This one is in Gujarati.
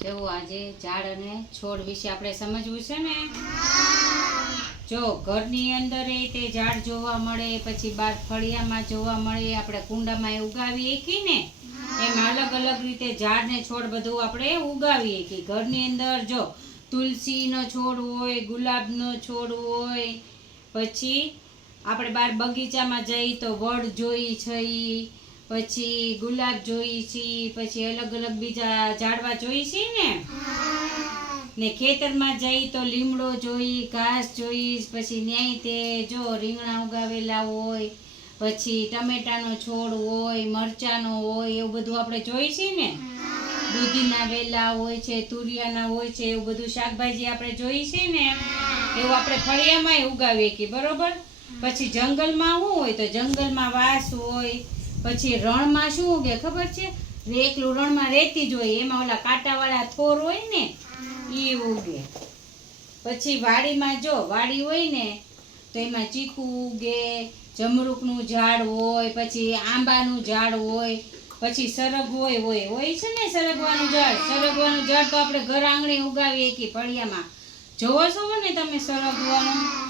જેવું આજે ઝાડ અને છોડ વિશે આપણે સમજવું છે ને? જો ઘરની અંદર એ તે ઝાડ જોવા મળે પછી બાર ફળિયામાં જોવા મળે આપણે કુંડામાં એ ઉગાવીએ કે ને? એમાં અલગ અલગ રીતે ઝાડ ને છોડ બધું આપણે ઉગાવીએ કે. ઘરની અંદર જો તુલસીનો છોડ હોય ગુલાબનો છોડ હોય પછી આપણે બાર બગીચામાં જઈ તો વડ જોઈ છે ઈ, પછી ગુલાબ જોઈ છીએ પછી અલગ અલગ બીજા ઝાડવા જોઈ છીએ ને? ને ખેતરમાં જઈ તો લીમડો જોઈ, ઘાસ જોઈ, પછી ન્યાય તે જો રીંગણા ઉગાવેલા હોય, પછી ટમેટાનો છોડ હોય, મરચાનો હોય, એવું બધું આપણે જોઈ છીએ ને? દૂધીના વેલા હોય છે, તુરિયાના હોય છે, એવું બધું શાકભાજી આપણે જોઈ છે ને? એવું આપણે ફળિયામાં ઉગાવીએ કે, બરોબર? પછી જંગલમાં શું હોય તો જંગલમાં વાસ હોય પછી રણમાં શું ઉગે ખબર છે? એકલું રણમાં રહેતી જ હોય, એમાં ઓલા કાંટાવાળા થોર હોય ને એ ઉગે. પછી વાડીમાં જો, વાડી હોય ને, તો એમાં ચીકુ ઉગે, જમરૂકનું ઝાડ હોય, પછી આંબાનું ઝાડ હોય, પછી સરગવોય હોય. હોય છે ને સરગવાનું ઝાડ? સરગવાનું ઝાડ તો આપણે ઘર આંગણે ઉગાવીએ કે ફળિયામાં. જોવો છો ને તમે સરગવાનું?